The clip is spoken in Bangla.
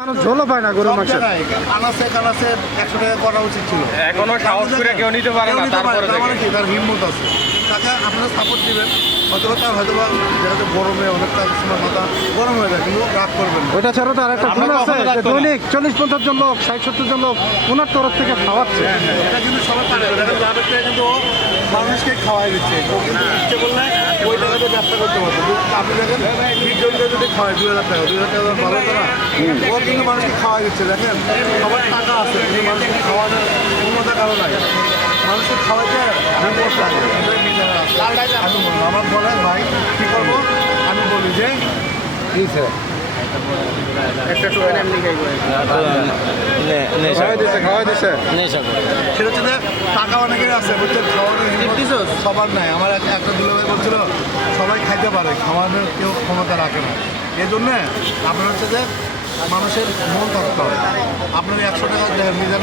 মানুষ ঝোলও পায় না গরুর মাংস আনাসে কানাসে একশো টাকা করা উচিত ছিল। এখনও সাহস করে কেউ নিতে পারে না, তারপরে মানে কি? তার হিম্মত আছে। তাকে আপনারা সাপোর্ট দিবেন। হয়তো তার হয়তো বা যেটাতে গরমে অনেকটা সময় মাথা গরম হয়ে যায় কিন্তু রাগ করবেন ওইটা ছাড়া তো আর একটা গুণ আছে। দৈনিক চল্লিশ পঞ্চাশ জন লোক ষাট সত্তর জন লোক ওনার তরফ থেকে খাওয়াচ্ছে। এটা কিন্তু সবাই পারে না। লাভের থেকে কিন্তু মানুষকে খাওয়াই দিচ্ছে। ইচ্ছে করতে পারবে কিন্তু আপনি দেখেন বিশজনকে যদি খাওয়ায় দুই হাজার টাকা দুই হাজার টাকা ভালো তো না ও কিন্তু মানুষকে দিচ্ছে দেখেন সবার টাকা আছে কিন্তু মানুষকে খাওয়ানোর ক্ষমতা কারও নাই মানুষকে লাগে। আমি বলব আমার ভাই কী করব আমি বলি যে একটা টোকেন এমনি সেটা হচ্ছে টাকা অনেকের আছে সবার নাই আমার এক- একটা দুলাভাই বলছিল। খাইতে পারে খাওয়ানোর কেউ ক্ষমতা রাখে না। এই জন্যে আপনার হচ্ছে যে মানুষের মন থাকতে হয় আপনার একশো টাকা মিজান